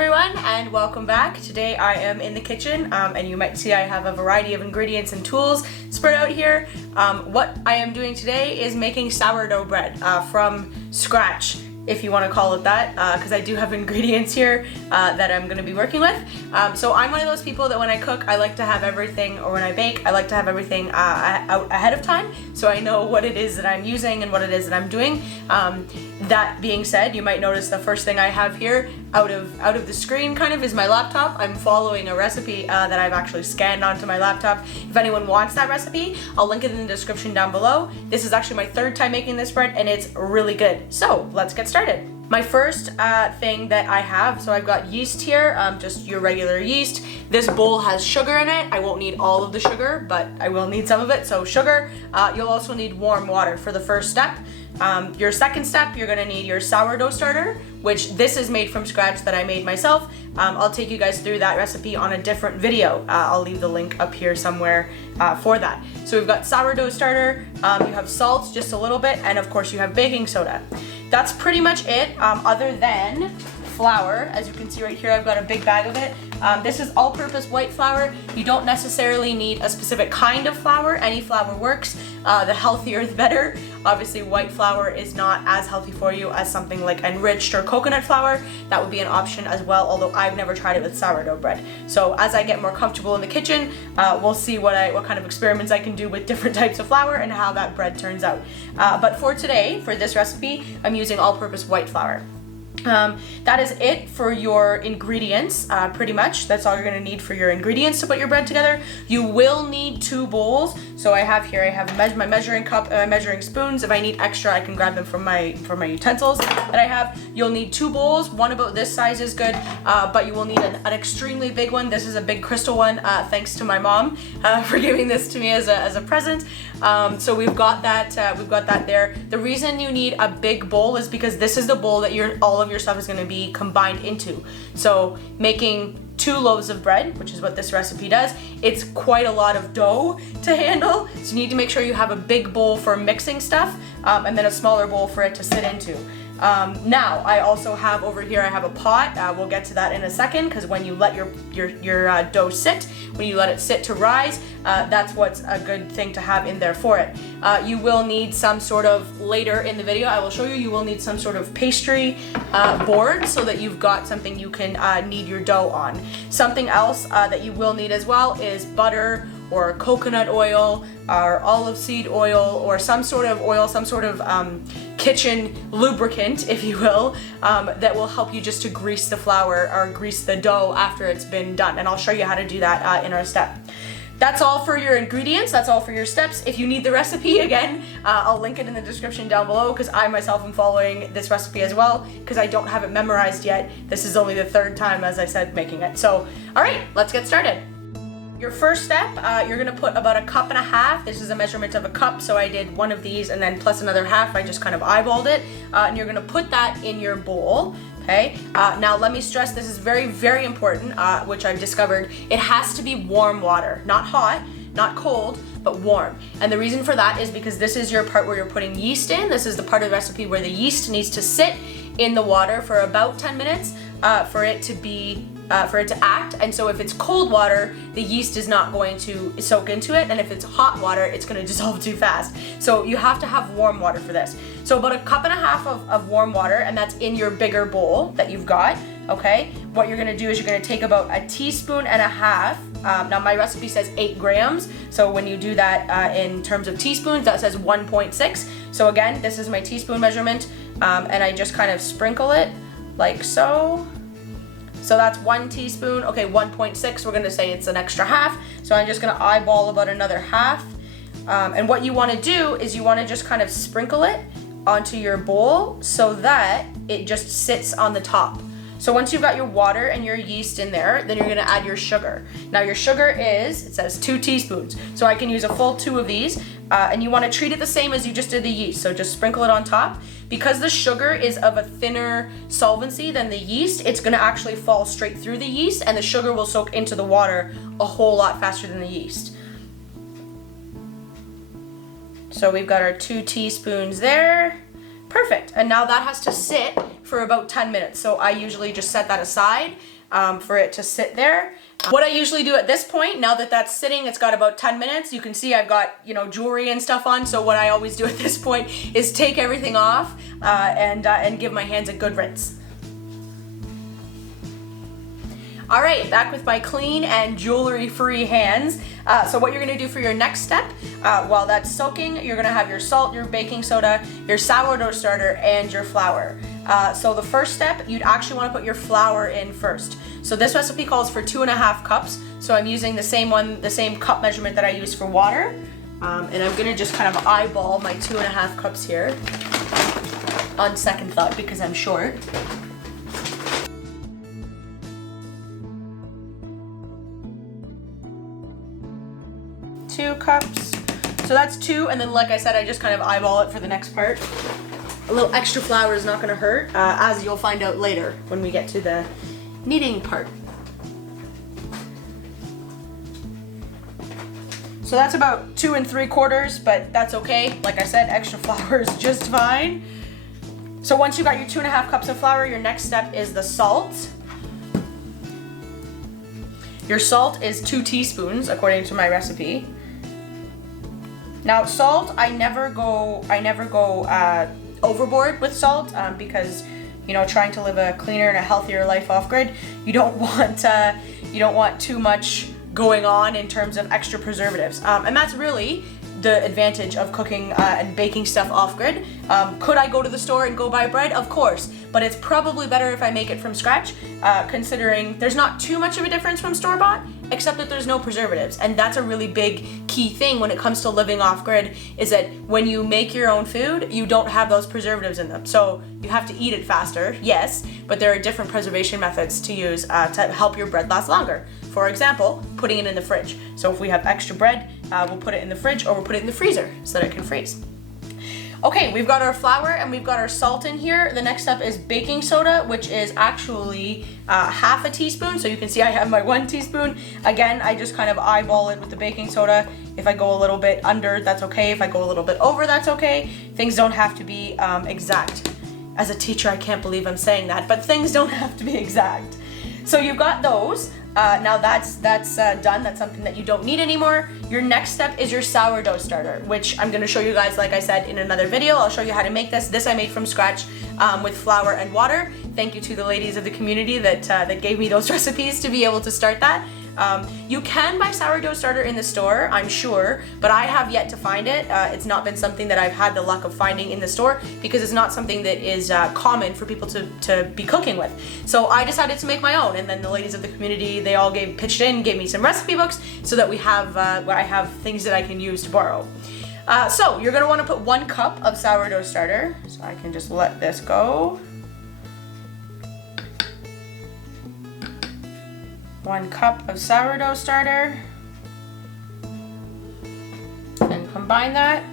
everyone, and welcome back. Today I am in the kitchen and you might see I have a variety of ingredients and tools spread out here. What I am doing today is making sourdough bread from scratch, if you want to call it that, because I do have ingredients here that I'm going to be working with. So I'm one of those people that when I cook, I like to have everything, or when I bake, I like to have everything out ahead of time, so I know what it is that I'm using and what it is that I'm doing. That being said, you might notice the first thing I have here out of the screen kind of is my laptop. I'm following a recipe that I've actually scanned onto my laptop. If anyone wants that recipe, I'll link it in the description down below. This is actually my third time making this bread and it's really good. So let's get started. My first thing that I have, so I've got yeast here, just your regular yeast. This bowl has sugar in it. I won't need all of the sugar, but I will need some of it, so sugar. You'll also need warm water for the first step. Your second step, you're gonna need your sourdough starter, which this is made from scratch that I made myself. I'll take you guys through that recipe on a different video. I'll leave the link up here somewhere for that. So we've got sourdough starter, you have salt, just a little bit, and of course you have baking soda. That's pretty much it, other than flour. As you can see right here, I've got a big bag of it. This is all-purpose white flour. You don't necessarily need a specific kind of flour. Any flour works. The healthier the better. Obviously, white flour is not as healthy for you as something like enriched or coconut flour. That would be an option as well, although I've never tried it with sourdough bread. So as I get more comfortable in the kitchen, we'll see what kind of experiments I can do with different types of flour and how that bread turns out. But for today, for this recipe, I'm using all-purpose white flour. That is it for your ingredients, pretty much. That's all you're going to need for your ingredients to put your bread together. You will need 2 bowls. So I have my measuring cup and my measuring spoons. If I need extra, I can grab them from my utensils that I have. You'll need 2 bowls. One about this size is good, but you will need an extremely big one. This is a big crystal one, thanks to my mom for giving this to me as a present. So we've got that there. The reason you need a big bowl is because this is the bowl that all of your stuff is going to be combined into. So making 2 loaves of bread, which is what this recipe does, it's quite a lot of dough to handle. So you need to make sure you have a big bowl for mixing stuff, and then a smaller bowl for it to sit into. Now I also have over here, I have a pot. We'll get to that in a second, because when you let your dough sit, when you let it sit to rise, that's what's a good thing to have in there for it. You will need some sort of, later in the video I will show you will need some sort of pastry board so that you've got something you can knead your dough on. Something else that you will need as well is butter or coconut oil or olive seed oil or some sort of oil, some sort of kitchen lubricant, if you will, that will help you just to grease the flour or grease the dough after it's been done. And I'll show you how to do that in our step. That's all for your ingredients, that's all for your steps. If you need the recipe, again, I'll link it in the description down below, because I myself am following this recipe as well, because I don't have it memorized yet. This is only the 3rd time, as I said, making it. So, alright, let's get started. Your first step, you're going to put about 1.5 cups. This is a measurement of a cup, so I did one of these and then plus another half. I just kind of eyeballed it. And you're going to put that in your bowl. Okay. Now let me stress, this is very, very important, which I've discovered. It has to be warm water, not hot, not cold, but warm. And the reason for that is because this is your part where you're putting yeast in. This is the part of the recipe where the yeast needs to sit in the water for about 10 minutes for it to act. And so if it's cold water, the yeast is not going to soak into it, and if it's hot water, it's going to dissolve too fast. So you have to have warm water for this. So about 1.5 cups of warm water, and that's in your bigger bowl that you've got. Okay, what you're going to do is you're going to take about 1.5 teaspoons. Now my recipe says 8 grams, so when you do that in terms of teaspoons, that says 1.6. So again, this is my teaspoon measurement, and I just kind of sprinkle it like so. So that's 1 teaspoon. Okay, 1.6, we're gonna say it's an extra half. So I'm just gonna eyeball about another half. And what you wanna do is you wanna just kind of sprinkle it onto your bowl so that it just sits on the top. So once you've got your water and your yeast in there, then you're gonna add your sugar. Now your sugar is, it says 2 teaspoons. So I can use a full 2 of these. And you wanna treat it the same as you just did the yeast. So just sprinkle it on top. Because the sugar is of a thinner solvency than the yeast, it's gonna actually fall straight through the yeast, and the sugar will soak into the water a whole lot faster than the yeast. So we've got our 2 teaspoons there. Perfect. And now that has to sit for about 10 minutes. So I usually just set that aside for it to sit there. What I usually do at this point, now that that's sitting, it's got about 10 minutes. You can see I've got, you know, jewelry and stuff on. So what I always do at this point is take everything off and give my hands a good rinse. All right, back with my clean and jewelry-free hands. So what you're gonna do for your next step, while that's soaking, you're gonna have your salt, your baking soda, your sourdough starter, and your flour. So the first step, you'd actually wanna put your flour in first. So this recipe calls for 2.5 cups. So I'm using the same cup measurement that I use for water. And I'm gonna just kind of eyeball my 2.5 cups here on second thought because I'm short. 2 cups. So that's 2, and then like I said, I just kind of eyeball it for the next part. A little extra flour is not gonna hurt, as you'll find out later when we get to the kneading part. So that's about 2 3/4, but that's okay. Like I said, extra flour is just fine. So once you got your 2.5 cups of flour, your next step is the salt. Your salt is 2 teaspoons according to my recipe. Now salt, I never go overboard with salt because, you know, trying to live a cleaner and a healthier life off grid, you don't want too much going on in terms of extra preservatives, and that's really the advantage of cooking and baking stuff off grid. Could I go to the store and go buy bread? Of course, but it's probably better if I make it from scratch, considering there's not too much of a difference from store-bought, except that there's no preservatives. And that's a really big key thing when it comes to living off grid, is that when you make your own food, you don't have those preservatives in them. So you have to eat it faster, yes, but there are different preservation methods to use to help your bread last longer. For example, putting it in the fridge. So if we have extra bread, we'll put it in the fridge or we'll put it in the freezer so that it can freeze. Okay, we've got our flour and we've got our salt in here. The next step is baking soda, which is actually half a teaspoon. So you can see I have my 1 teaspoon. Again, I just kind of eyeball it with the baking soda. If I go a little bit under, that's okay. If I go a little bit over, that's okay. Things don't have to be exact. As a teacher, I can't believe I'm saying that, but things don't have to be exact. So you've got those. Now that's done. That's something that you don't need anymore. Your next step is your sourdough starter, which I'm going to show you guys, like I said, in another video. I'll show you how to make this. This I made from scratch with flour and water. Thank you to the ladies of the community that gave me those recipes to be able to start that. You can buy sourdough starter in the store, I'm sure, but I have yet to find it. It's not been something that I've had the luck of finding in the store because it's not something that is common for people to be cooking with. So I decided to make my own, and then the ladies of the community, they all pitched in, gave me some recipe books so that I have things that I can use to borrow. So you're going to want to put 1 cup of sourdough starter. So I can just let this go. 1 cup of sourdough starter, and combine that.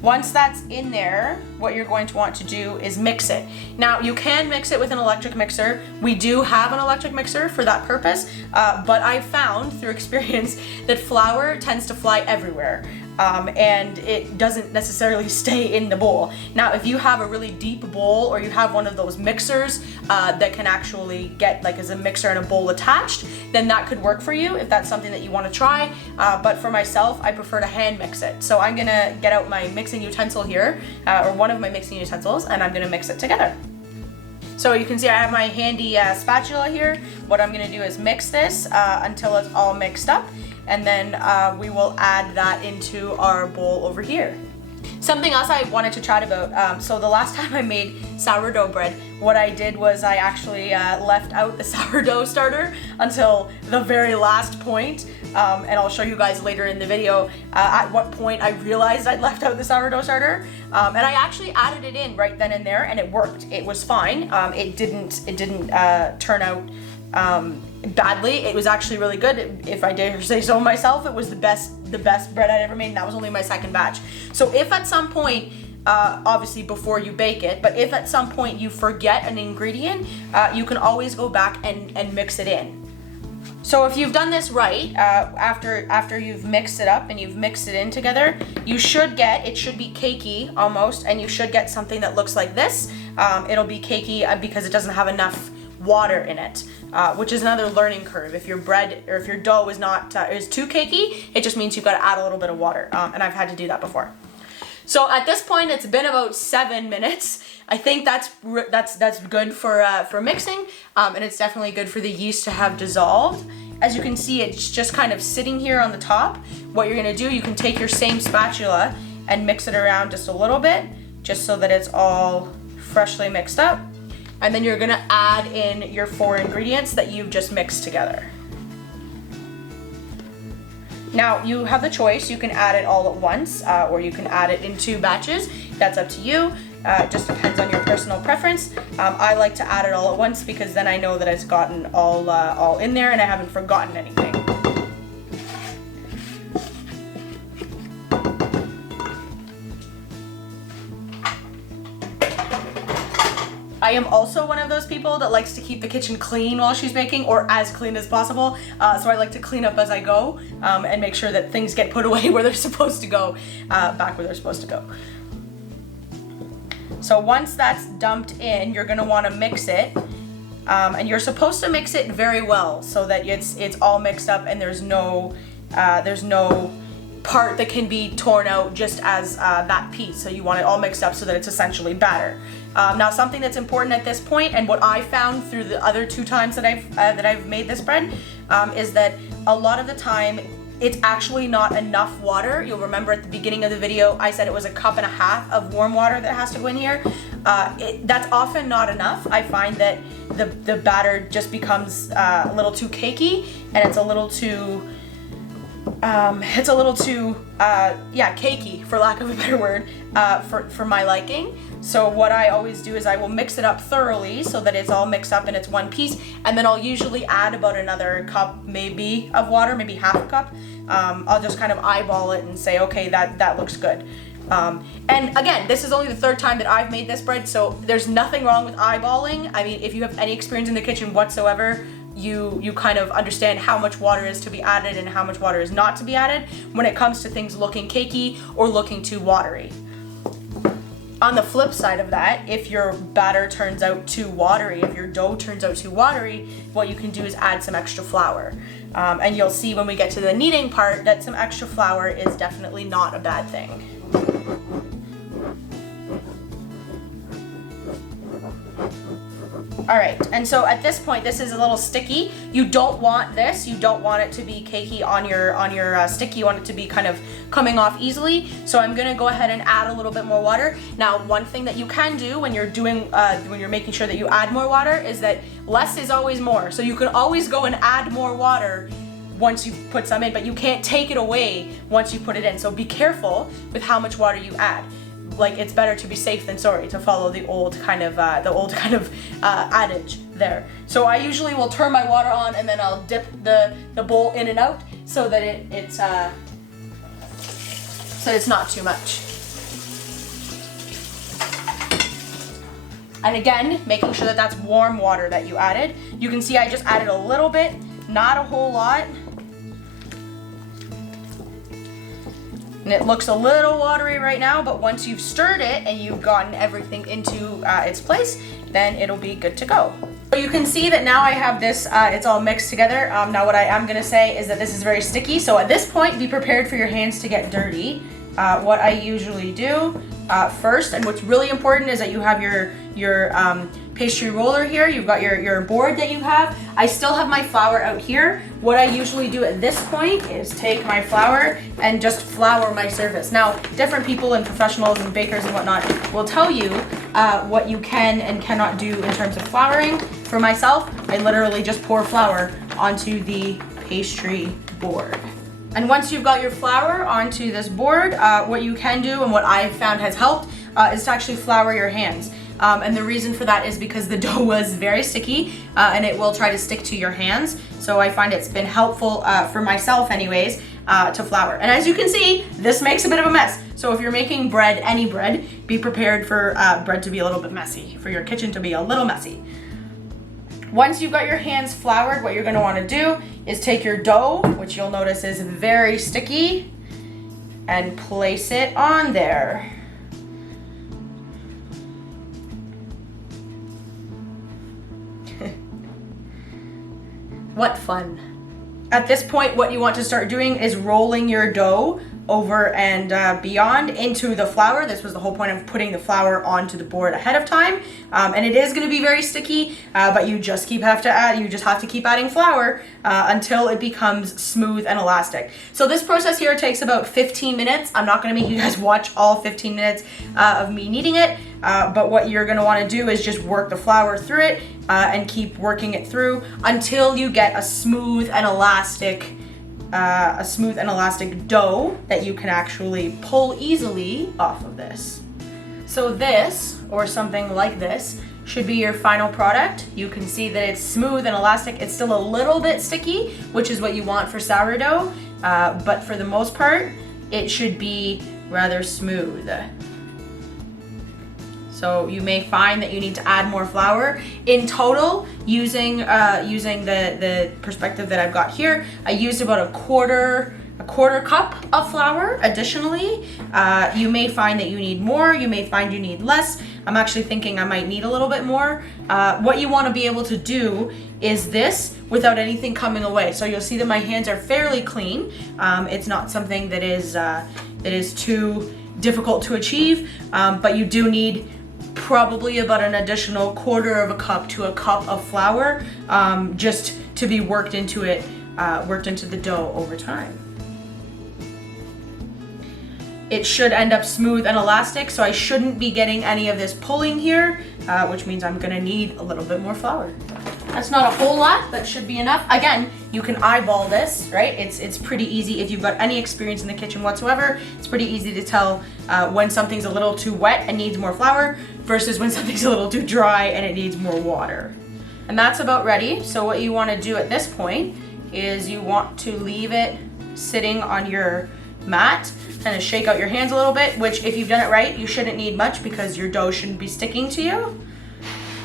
Once that's in there, what you're going to want to do is mix it. Now, you can mix it with an electric mixer. We do have an electric mixer for that purpose, but I've found through experience that flour tends to fly everywhere. And it doesn't necessarily stay in the bowl. Now, if you have a really deep bowl or you have one of those mixers that can actually get like as a mixer and a bowl attached, then that could work for you if that's something that you want to try. But for myself, I prefer to hand mix it. So I'm gonna get out my mixing utensil here, or one of my mixing utensils, and I'm gonna mix it together. So you can see I have my handy spatula here. What I'm gonna do is mix this until it's all mixed up, and then we will add that into our bowl over here. Something else I wanted to chat about, so the last time I made sourdough bread, what I did was I actually left out the sourdough starter until the very last point, and I'll show you guys later in the video at what point I realized I'd left out the sourdough starter, and I actually added it in right then and there, and it worked. It was fine. It didn't turn out badly. It was actually really good. If I dare say so myself, it was the best bread I'd ever made, and that was only my second batch. So if at some point, obviously before you bake it, but if at some point you forget an ingredient, you can always go back and mix it in. So if you've done this right, after you've mixed it up and you've mixed it in together, it should be cakey almost, and you should get something that looks like this. It'll be cakey because it doesn't have enough water in it, which is another learning curve. If your bread or if your dough is too cakey, it just means you've got to add a little bit of water, and I've had to do that before. So at this point, it's been about 7 minutes. I think that's good for mixing, and it's definitely good for the yeast to have dissolved. As you can see, it's just kind of sitting here on the top. What you're gonna do, you can take your same spatula and mix it around just a little bit, just so that it's all freshly mixed up. And then you're gonna add in your 4 ingredients that you've just mixed together. Now, you have the choice. You can add it all at once, or you can add it in 2 batches. That's up to you. It just depends on your personal preference. I like to add it all at once because then I know that it's gotten all in there and I haven't forgotten anything. I am also one of those people that likes to keep the kitchen clean while she's baking, or as clean as possible. So I like to clean up as I go and make sure that things get put away where they're supposed to go, back where they're supposed to go. So once that's dumped in, you're gonna wanna mix it. And you're supposed to mix it very well so that it's all mixed up and there's no part that can be torn out just as that piece. So you want it all mixed up so that it's essentially batter. Now, something that's important at this point, and what I found through the other 2 times that I've made this bread, is that a lot of the time it's actually not enough water. You'll remember at the beginning of the video I said it was 1.5 cups of warm water that has to go in here. That's often not enough. I find that the batter just becomes a little too cakey, and it's a little too cakey, for lack of a better word, for my liking. So what I always do is I will mix it up thoroughly so that it's all mixed up and it's one piece, and then I'll usually add about another cup maybe of water, maybe 1/2 cup. I'll just kind of eyeball it and say, okay, that looks good. And again, this is only the 3rd time that I've made this bread, so there's nothing wrong with eyeballing. I mean, if you have any experience in the kitchen whatsoever, you kind of understand how much water is to be added and how much water is not to be added when it comes to things looking cakey or looking too watery. On the flip side of that, if your batter turns out too watery, if your dough turns out too watery, what you can do is add some extra flour. And you'll see when we get to the kneading part that some extra flour is definitely not a bad thing. All right, and so at this point, this is a little sticky. You don't want this. You don't want it to be cakey on your stick. You want it to be kind of coming off easily. So I'm gonna go ahead and add a little bit more water. Now, one thing that you can do when you're making sure that you add more water is that less is always more. So you can always go and add more water once you put some in, but you can't take it away once you put it in. So be careful with how much water you add. Like, it's better to be safe than sorry, to follow the old kind of adage there. So I usually will turn my water on and then I'll dip the bowl in and out so that it's not too much. And again, making sure that that's warm water that you added. You can see I just added a little bit, not a whole lot. And it looks a little watery right now, but once you've stirred it and you've gotten everything into its place, then it'll be good to go. So you can see that now I have this, it's all mixed together. Now what I am gonna say is that this is very sticky, so at this point, be prepared for your hands to get dirty. What I usually do first, and what's really important, is that you have your pastry roller here. You've got your board that you have. I still have my flour out here. What I usually do at this point is take my flour and just flour my surface. Now, different people and professionals and bakers and whatnot will tell you what you can and cannot do in terms of flouring. For myself, I literally just pour flour onto the pastry board. And once you've got your flour onto this board, what you can do, and what I've found has helped, is to actually flour your hands. And the reason for that is because the dough was very sticky, and it will try to stick to your hands. So I find it's been helpful, for myself anyways, to flour. And as you can see, this makes a bit of a mess. So if you're making bread, any bread, be prepared for bread to be a little bit messy, for your kitchen to be a little messy. Once you've got your hands floured, what you're going to want to do is take your dough, which you'll notice is very sticky, and place it on there. What fun. At this point, what you want to start doing is rolling your dough over and beyond into the flour. This was the whole point of putting the flour onto the board ahead of time. And it is going to be very sticky, but you just have to keep adding flour until it becomes smooth and elastic. So this process here takes about 15 minutes. I'm not going to make you guys watch all 15 minutes of me kneading it, but what you're going to want to do is just work the flour through it and keep working it through until you get a smooth and elastic dough that you can actually pull easily off of this. So this, or something like this, should be your final product. You can see that it's smooth and elastic. It's still a little bit sticky, which is what you want for sourdough, but for the most part, it should be rather smooth. So you may find that you need to add more flour. In total, using the perspective that I've got here, I used about a quarter cup of flour additionally. You may find that you need more, you may find you need less. I'm actually thinking I might need a little bit more. What you want to be able to do is this without anything coming away. So you'll see that my hands are fairly clean. It's not something that is too difficult to achieve, but you do need probably about an additional quarter of a cup to a cup of flour just to be worked into the dough over time. It should end up smooth and elastic, so I shouldn't be getting any of this pulling here, which means I'm gonna need a little bit more flour. That's not a whole lot, that should be enough. Again, you can eyeball this, right? It's pretty easy if you've got any experience in the kitchen whatsoever. It's pretty easy to tell when something's a little too wet and needs more flour versus when something's a little too dry and it needs more water. And that's about ready. So what you want to do at this point is you want to leave it sitting on your mat, kind of shake out your hands a little bit, which if you've done it right, you shouldn't need much because your dough shouldn't be sticking to you.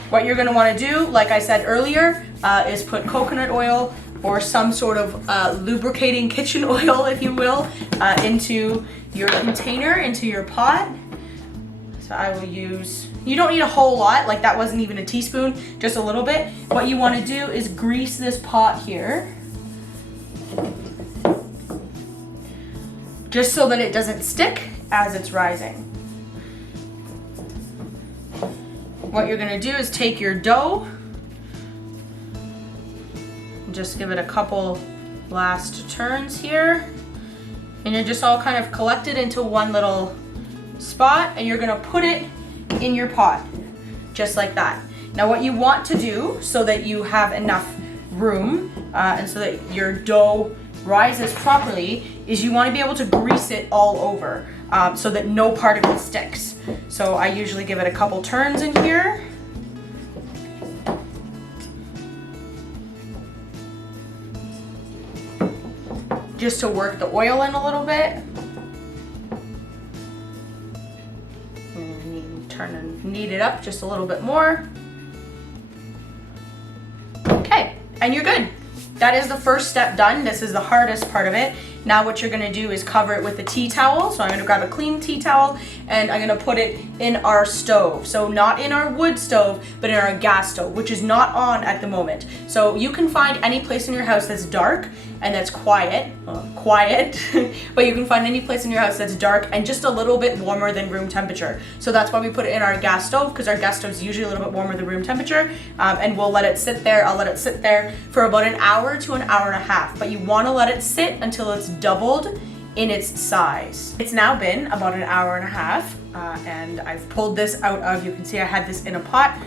What you're going to want to do, like I said earlier, is put coconut oil or some sort of lubricating kitchen oil, if you will, into your container, into your pot. So I will use, you don't need a whole lot, like that wasn't even a teaspoon, just a little bit. What you want to do is grease this pot here, just so that it doesn't stick as it's rising. What you're gonna do is take your dough and just give it a couple last turns here. And you're just all kind of collected into one little spot, and you're gonna put it in your pot, just like that. Now what you want to do so that you have enough room and so that your dough rises properly is you want to be able to grease it all over so that no part of it sticks. So I usually give it a couple turns in here. Just to work the oil in a little bit. And turn and knead it up just a little bit more. Okay, and you're good. That is the first step done. This is the hardest part of it. Now what you're gonna do is cover it with a tea towel. So I'm gonna grab a clean tea towel and I'm gonna put it in our stove. So not in our wood stove, but in our gas stove, which is not on at the moment. So you can find any place in your house that's dark and that's quiet, but you can find any place in your house that's dark and just a little bit warmer than room temperature. So that's why we put it in our gas stove, because our gas stove is usually a little bit warmer than room temperature, and we'll let it sit there. I'll let it sit there for about an hour to an hour and a half, but you want to let it sit until it's doubled in its size. It's now been about an hour and a half, and I've pulled this out of, you can see I had this in a pot.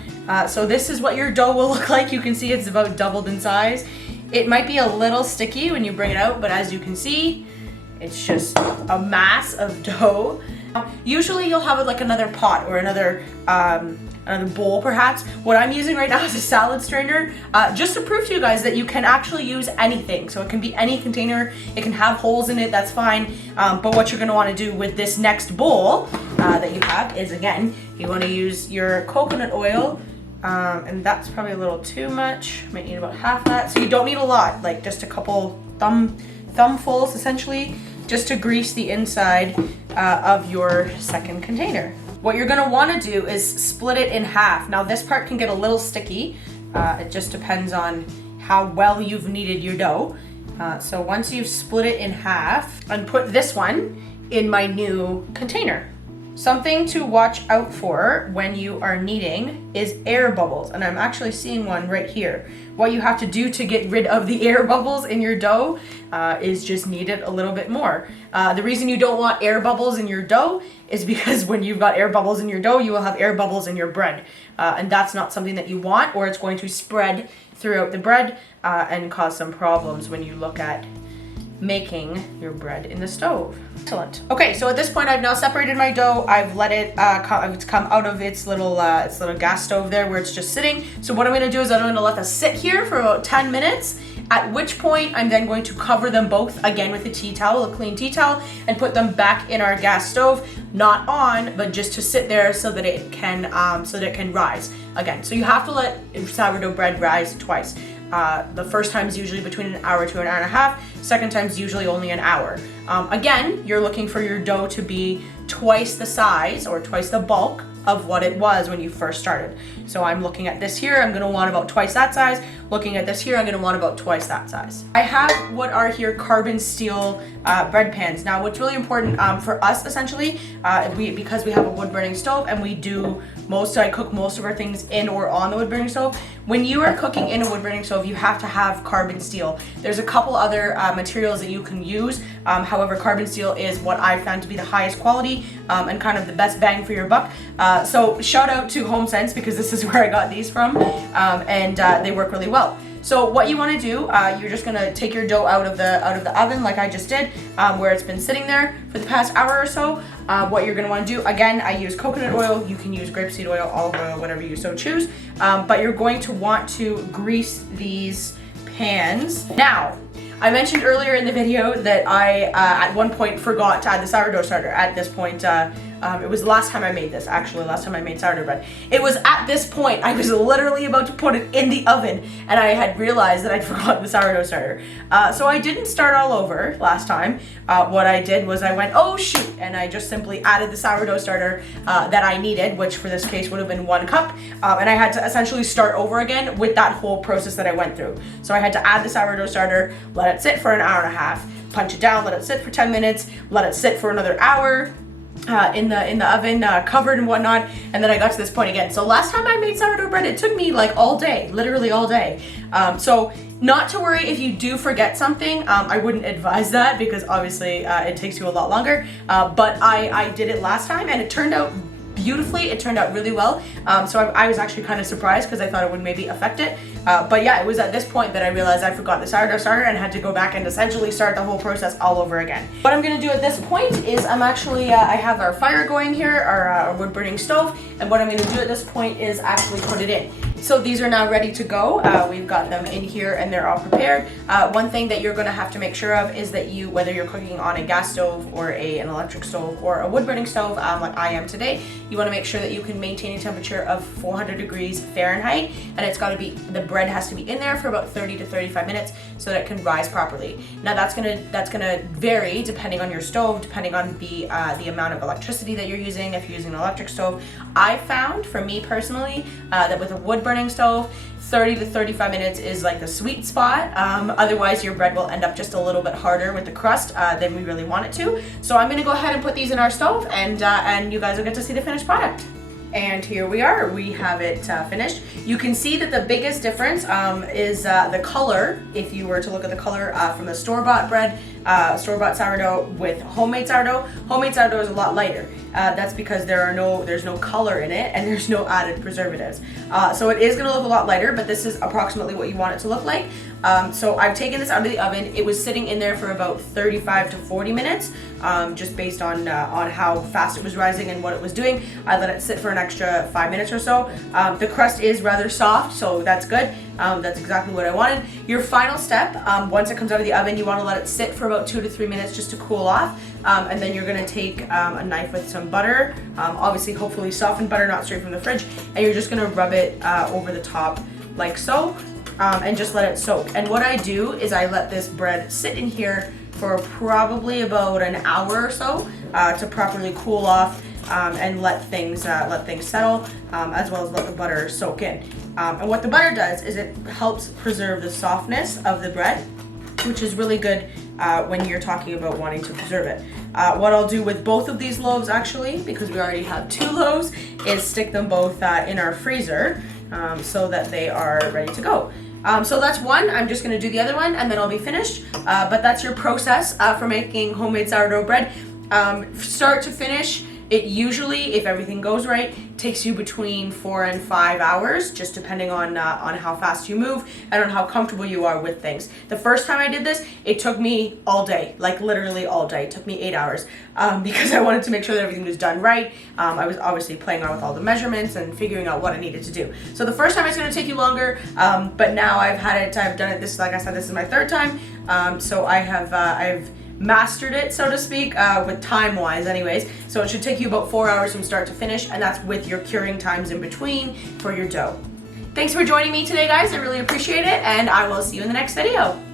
So this is what your dough will look like. You can see it's about doubled in size. It might be a little sticky when you bring it out, but as you can see, it's just a mass of dough. Usually you'll have like another pot or another bowl perhaps. What I'm using right now is a salad strainer, just to prove to you guys that you can actually use anything. So it can be any container, it can have holes in it, that's fine. But what you're gonna wanna do with this next bowl that you have is, again, you wanna use your coconut oil And that's probably a little too much. Might need about half that. So you don't need a lot, like just a couple thumbfuls essentially, just to grease the inside of your second container. What you're gonna wanna do is split it in half. Now this part can get a little sticky. It just depends on how well you've kneaded your dough. So once you've split it in half, and put this one in my new container. Something to watch out for when you are kneading is air bubbles, and I'm actually seeing one right here. What you have to do to get rid of the air bubbles in your dough is just knead it a little bit more. The reason you don't want air bubbles in your dough is because when you've got air bubbles in your dough, you will have air bubbles in your bread. And that's not something that you want, or it's going to spread throughout the bread and cause some problems when you look at making your bread in the stove. Excellent. Okay, so at this point I've now separated my dough. I've let it come out of its little gas stove there where it's just sitting. So what I'm gonna do is I'm gonna let this sit here for about 10 minutes, at which point I'm then going to cover them both again with a tea towel, a clean tea towel, and put them back in our gas stove, not on, but just to sit there so that it can rise again. So you have to let sourdough bread rise twice. The first time is usually between an hour to an hour and a half. Second time is usually only an hour. Again, you're looking for your dough to be twice the size or twice the bulk of what it was when you first started. So I'm looking at this here, I'm gonna want about twice that size. Looking at this here, I'm gonna want about twice that size. I have what are here carbon steel bread pans. Now what's really important for us essentially, because we have a wood burning stove and I cook most of our things in or on the wood burning stove. When you are cooking in a wood burning stove, you have to have carbon steel. There's a couple other materials that you can use. However, carbon steel is what I found to be the highest quality and kind of the best bang for your buck. So shout out to HomeSense because this is where I got these from, and they work really well. So what you want to do, you're just gonna take your dough out of the oven like I just did, where it's been sitting there for the past hour or so. What you're gonna want to do, again, I use coconut oil. You can use grapeseed oil, olive oil, whatever you so choose. But you're going to want to grease these pans. Now, I mentioned earlier in the video that I at one point forgot to add the sourdough starter. At this point, it was the last time I made this, actually, last time I made sourdough bread. It was at this point, I was literally about to put it in the oven and I had realized that I'd forgotten the sourdough starter. So I didn't start all over last time. What I did was I went, oh shoot, and I just simply added the sourdough starter that I needed, which for this case would have been 1 cup. And I had to essentially start over again with that whole process that I went through. So I had to add the sourdough starter, let it sit for an hour and a half, punch it down, let it sit for 10 minutes, let it sit for another hour, in the oven, covered and whatnot, and then I got to this point again. So last time I made sourdough bread, it took me like all day, literally all day. So not to worry if you do forget something. I wouldn't advise that because obviously it takes you a lot longer. But I did it last time and it turned out beautifully. It turned out really well. So I was actually kind of surprised because I thought it would maybe affect it. But yeah, it was at this point that I realized I forgot the sourdough starter and had to go back and essentially start the whole process all over again. What I'm gonna do at this point is I'm actually, I have our fire going here, our wood burning stove, and what I'm gonna do at this point is actually put it in. So these are now ready to go. We've got them in here and they're all prepared. One thing that you're gonna have to make sure of is that whether you're cooking on a gas stove or an electric stove or a wood burning stove, like I am today, you wanna make sure that you can maintain a temperature of 400 degrees Fahrenheit, and it's gotta be, the bread has to be in there for about 30 to 35 minutes so that it can rise properly. Now that's gonna vary depending on your stove, depending on the amount of electricity that you're using. If you're using an electric stove, I found, for me personally, that with a wood burning stove, 30 to 35 minutes is like the sweet spot. Otherwise your bread will end up just a little bit harder with the crust than we really want it to. So I'm gonna go ahead and put these in our stove, and you guys will get to see the finished product. And here we are, we have it finished. You can see that the biggest difference is the color. If you were to look at the color from the store-bought bread, store-bought sourdough with homemade sourdough is a lot lighter. That's because there's no color in it and there's no added preservatives. So it is gonna look a lot lighter, but this is approximately what you want it to look like. So I've taken this out of the oven. It was sitting in there for about 35 to 40 minutes, just based on how fast it was rising and what it was doing. I let it sit for an extra 5 minutes or so. The crust is rather soft, so that's good. That's exactly what I wanted. Your final step, once it comes out of the oven, you want to let it sit for about 2 to 3 minutes just to cool off. And then you're going to take a knife with some butter, obviously hopefully softened butter, not straight from the fridge, and you're just going to rub it over the top like so, and just let it soak. And what I do is I let this bread sit in here for probably about an hour or so to properly cool off and let things settle, as well as let the butter soak in. And what the butter does is it helps preserve the softness of the bread, which is really good when you're talking about wanting to preserve it. What I'll do with both of these loaves, actually, because we already have 2 loaves, is stick them both in our freezer so that they are ready to go. So that's one. I'm just going to do the other one and then I'll be finished. But that's your process for making homemade sourdough bread. Start to finish, it usually, if everything goes right, takes you between 4 and 5 hours, just depending on how fast you move and on how comfortable you are with things. The first time I did this, it took me all day, like literally all day. It took me 8 hours because I wanted to make sure that everything was done right. I was obviously playing around with all the measurements and figuring out what I needed to do. So the first time it's going to take you longer, but now I've done it. This, like I said, this is my 3rd time. So I've mastered it, so to speak, with time-wise anyways. So it should take you about 4 hours from start to finish, and that's with your curing times in between for your dough. Thanks for joining me today, guys. I really appreciate it, and I will see you in the next video.